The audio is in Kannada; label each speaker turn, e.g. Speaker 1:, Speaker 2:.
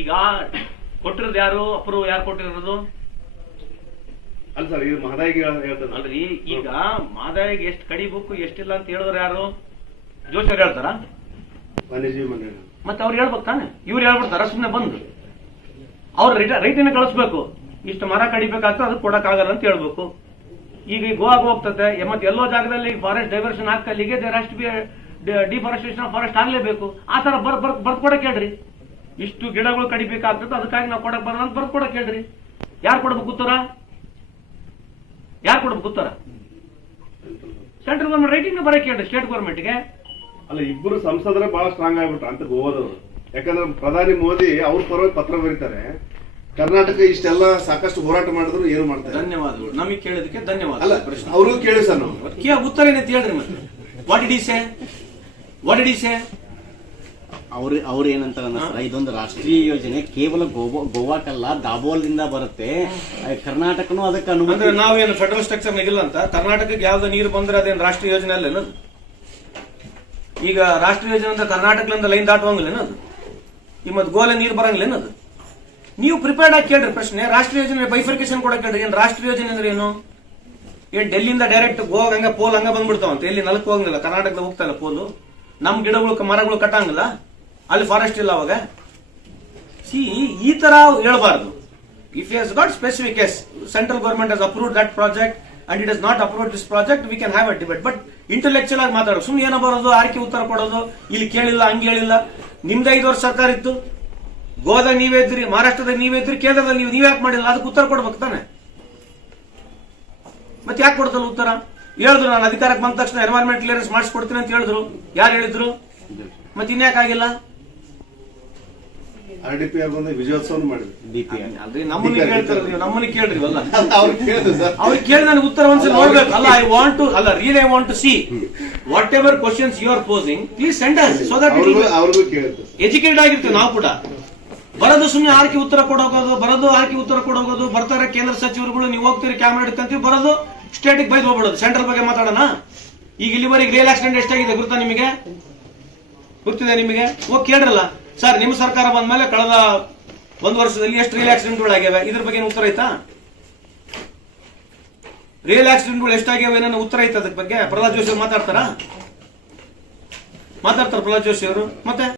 Speaker 1: ಈಗ ಕೊಟ್ಟಿರೋದು ಯಾರು? ಅಪ್ರೂವ್ ಯಾರು ಕೊಟ್ಟಿರೋದು?
Speaker 2: ಅಲ್ಲ ಸರ್ ಇದು ಮಹದಾಯಿಗೆ ಹೇಳ್ತಾರೆ
Speaker 1: ಅಲ್ರಿ ಈಗ ಮಾದಾಯಿಗೆ ಎಷ್ಟು ಕಡಿಬೇಕು ಎಷ್ಟಿಲ್ಲ ಅಂತ ಹೇಳಿದ್ರು ಯಾರು? ಜೋಶ್ ಅವ್ರು ಹೇಳ್ತಾರ?
Speaker 2: ವನ್ಯಜೀವಿ ಮಂಡಳಿ.
Speaker 1: ಮತ್ತೆ ಅವ್ರು ಹೇಳ್ಬೇಕು ತಾನೆ? ಇವ್ರು ಹೇಳ್ಬಿಡ್ತಾರ? ಸುಮ್ಮನೆ ಬಂದು. ಅವ್ರು ರೈತನ ಕಳಿಸ್ಬೇಕು. ಇಷ್ಟು ಮರ ಕಡಿಬೇಕಾಗ್ತದೆ ಅದು ಕೊಡಕ್ಕಾಗಲ್ಲ ಅಂತ ಹೇಳ್ಬೇಕು. ಈಗ ಈ ಗೋವಾಗ ಹೋಗ್ತದೆ ಮತ್ತೆ ಎಲ್ಲೋ ಜಾಗದಲ್ಲಿ ಫಾರೆಸ್ಟ್ ಡೈವರ್ಷನ್ ಹಾಕಲ್ಲಿಗೆ ಬಿ ಡಿಫಾರೆಸ್ಟೇಷನ್ ಆಫ್ ಫಾರೆಸ್ಟ್ ಆಗ್ಲೇಬೇಕು. ಆ ತರ ಬರ್ ಬರ್ ಬರ್ದ್ ಕೊಡಕ್ ಹೇಳ್ರಿ. ಇಷ್ಟು ಗಿಡಗಳು ಕಡಿಬೇಕಾಗ್ತದೆ ಅದಕ್ಕಾಗಿ ನಾವು ಕೊಡಕ್ ಬರಲ್ಲ ಅಂತ ಬರ್ದು ಕೊಡಕ್ ಹೇಳ್ರಿ. ಯಾರು ಕೊಡ್ಬೇಕು ಉತ್ತರ? ಯಾರು ಕೊಡ್ಬೇಕು ಉತ್ತರ? ಸೆಂಟ್ರಲ್ ಗೌರ್ಮೆಂಟ್ ರೈಟಿಂಗ್ ಬರಕ್ ಹೇಳ್ರಿ ಸ್ಟೇಟ್ ಗೌರ್ಮೆಂಟ್ಗೆ
Speaker 2: ಅಲ್ಲ ಇಬ್ಬರು ಸಂಸದರೇ ಬಹಳ ಸ್ಟ್ರಾಂಗ್ ಆಗ್ಬಿಟ್ರು ಅಂತ ಗೋವಾದವರು ಯಾಕಂದ್ರೆ ಪ್ರಧಾನಿ ಮೋದಿ ಅವ್ರ ಪರವಾಗಿ ಪತ್ರ ಬರೀತಾರೆ. ಕರ್ನಾಟಕ ಇಷ್ಟೆಲ್ಲ ಸಾಕಷ್ಟು ಹೋರಾಟ ಮಾಡಿದ್ರು ಏನು ಮಾಡ್ತಾರೆ?
Speaker 1: ಧನ್ಯವಾದಗಳು. ನಮಗೆ ಕೇಳಿದಕ್ಕೆ ಧನ್ಯವಾದ
Speaker 2: ಅಲ್ಲ ಅವ್ರಿಗೂ ಕೇಳಿ ಸರ್ ನಾವು.
Speaker 1: ಕೇ ಉತ್ತರ ಏನೈತೆ ಹೇಳ್ರಿ ಮತ್ತೆ. What they say what they say
Speaker 3: ಅವ್ರ ಅವ್ರ ಏನಂತಾರ ಅಂದ್ರೆ ಇದೊಂದು ರಾಷ್ಟ್ರೀಯ ಯೋಜನೆ. ಕೇವಲ ಗೋವಾ ಗೋವಾಕ್ಕಲ್ಲ ದಾಬೋಲ್ದಿಂದ ಬರುತ್ತೆ. ಕರ್ನಾಟಕನು ಅದಕ್ಕೆ
Speaker 1: ಅಂದ್ರೆ
Speaker 3: ಅನುಮತಿ
Speaker 1: ನಾವೇನು ಫೆಡರಲ್ ಸ್ಟ್ರಕ್ಚರ್ ಇಲ್ಲ ಅಂತ? ಕರ್ನಾಟಕಕ್ಕೆ ಯಾವ್ದು ನೀರು ಬಂದ್ರೆ ಅದೇನು ರಾಷ್ಟ್ರೀಯ ಯೋಜನೆ ಅಲ್ಲೇನು ಈಗ ರಾಷ್ಟ್ರೀಯ ಯೋಜನೆ ಅಂತ ಕರ್ನಾಟಕದಿಂದ ಲೈನ್ ದಾಟುವಂಗಿಲ್ಲೇನು ಅದು ಈ ಮತ್ತೆ ಗೋಲೆ ನೀರು ಬರಂಗಿಲ್ಲೇನು ಅದು ನೀವು ಪ್ರಿಪೇರ್ಡ್ ಆಗಿ ಕೇಳ್ರಿ ಪ್ರಶ್ನೆ. ರಾಷ್ಟ್ರೀಯ ಯೋಜನೆ ಬೈಫರ್ಕೇಶನ್ ಕೂಡ ಕೇಳ್ರಿ. ಏನ್ ರಾಷ್ಟ್ರೀಯ ಯೋಜನೆ ಅಂದ್ರೆ ಏನು? ಏನ್ ಡೆಲ್ಲಿಂದ ಡೈರೆಕ್ಟ್ ಗೋವಾಗ ಹಂಗ ಪೋಲ್ ಹಂಗ ಬಂದ್ಬಿಡ್ತಾವಂತ. ಎಲ್ಲಿ ನಲಕ್ ಹೋಗಂಗಿಲ್ಲ. ಕರ್ನಾಟಕದ ಹೋಗ್ತಾ ಇಲ್ಲ ಪೋಲು. ನಮ್ ಗಿಡಗಳು ಮರಗಳು ಕಟ್ಟಂಗಿಲ್ಲ. ಅಲ್ಲಿ ಫಾರೆಸ್ಟ್ ಇಲ್ಲ ಅವಾಗ. ಸಿ, ಈ ತರ ಹೇಳ್ಬಾರ್ದು. If yes got specific as central government has approve that project and it is not approve this project we can have a debate but intellectual ಆಗಿ ಮಾತಾಡೋದು ಸುಮ್ಮನೆ ಏನೋ ಬರೋದು, ಆರ್ಕೆ ಉತ್ತರ ಕೊಡೋದು, ಇಲ್ಲಿ ಕೇಳಿಲ್ಲ, ಹಂಗೆ ಹೇಳಿಲ್ಲ. ನಿಮ್ದು ಐದು ವರ್ಷ ಸರ್ಕಾರ ಇತ್ತು. ಗೋದಾಗ ನೀವೇ ಇದ್ರಿ ಮಹಾರಾಷ್ಟ್ರದಾಗ ನೀವೇ ಇದ್ರಿ ಕೇಂದ್ರದಲ್ಲಿ ನೀವು ನೀವ್ ಯಾಕೆ ಮಾಡಿಲ್ಲ? ಅದಕ್ಕೆ ಉತ್ತರ ಕೊಡ್ಬೇಕು ತಾನೆ. ಮತ್ತೆ ಯಾಕೆ ಕೊಡ್ತಲ್ಲ ಉತ್ತರ? ಹೇಳಿದ್ರು ನಾನು ಅಧಿಕಾರಕ್ಕೆ ಬಂದ ತಕ್ಷಣ ಎನ್ವೈರ್ಮೆಂಟ್ ಕ್ಲಿಯರೆನ್ಸ್ ಮಾಡಿಸ್ಕೊಡ್ತೀನಿ ಅಂತ ಹೇಳಿದ್ರು. ಯಾರು ಹೇಳಿದ್ರು? ಮತ್ತೆ ಇನ್ಯಾಕೆ ಆಗಿಲ್ಲ?
Speaker 2: ಆರ್ ಡಿ ಪಿ ಆರ್ ಬಂದು ವಿಜಯೋತ್ಸವ ಮಾಡಿದ್ರು.
Speaker 1: ನಮ್ಮನ್ನ ಕೇಳ್ತಾರ ನೀವು ನಮ್ಮನ್ನ ಕೇಳ್ರಿ ಅಲ್ಲ
Speaker 2: ಕೇಳಿದ್ರು ಸರ್.
Speaker 1: ಅವ್ರಿಗೆ ಕೇಳಿ ನನಗೆ ಉತ್ತರ ಒಂದ್ಸಲ ನೋಡ್ಬೇಕು. ಅಲ್ಲ ಐ ವಾಂಟ್ ಟು ಅಲ್ಲ real I want to see whatever questions you are posing please send us so that
Speaker 2: ಅವ್ರಿಗೂ
Speaker 1: ಎಜುಕೇಟೆಡ್ ಆಗಿರ್ತೀವಿ ನಾವು ಕೂಡ. ಬರೋದು ಸುಮ್ಮನೆ ಆರ್ಕಿ ಉತ್ತರ ಕೊಡೋಗೋದು ಬರೋದು ಆರ್ಕಿ ಉತ್ತರ ಕೊಡೋಗೋದು ಬರ್ತಾರೆ ಕೇಂದ್ರ ಸಚಿವರುಗಳು ನೀವು ಹೋಗ್ತೀರಿ ಕ್ಯಾಮ್ರಾ ಹಿಡ್ಕಂತೀವಿ ಬರೋದು ಸ್ಟೇಟಿಗೆ ಬೈದು ಹೋಗ್ಬಿಡೋದು. ಸೆಂಟ್ರಲ್ ಬಗ್ಗೆ ಮಾತಾಡೋಣ. ಈಗ ಇಲ್ಲಿವರೆಗೆ ರಿಯಲ್ ಆಕ್ಸಿಡೆಂಟ್ ಎಷ್ಟಾಗಿದೆ ಗೊತ್ತಾ ನಿಮಗೆ? ಗೊತ್ತಿದೆ ನಿಮಗೆ? ಹೋಗಿ ಕೇಳ್ರಲ್ಲ. ಸರ್ ನಿಮ್ಮ ಸರ್ಕಾರ ಬಂದ್ಮೇಲೆ ಕಳೆದ ಒಂದು ವರ್ಷದಲ್ಲಿ ಎಷ್ಟು ರಿಯಲ್ ಆಕ್ಸಿಡೆಂಟ್ಗಳು ಆಗ್ಯಾವೆ? ಇದ್ರ ಬಗ್ಗೆ ಉತ್ತರ ಐತಾ ರಿಯಲ್ ಆಕ್ಸಿಡೆಂಟ್ಗಳು ಎಷ್ಟಾಗ್ಯಾವೆ ಏನೋ ಉತ್ತರ ಐತೆ ಅದಕ್ಕೆ ಬಗ್ಗೆ? ಪ್ರಹ್ಲಾದ್ ಜೋಶಿ ಅವ್ರು ಮಾತಾಡ್ತಾರಾ? ಮಾತಾಡ್ತಾರೆ ಪ್ರಹ್ಲಾದ್ ಜೋಶಿ ಅವರು. ಮತ್ತೆ?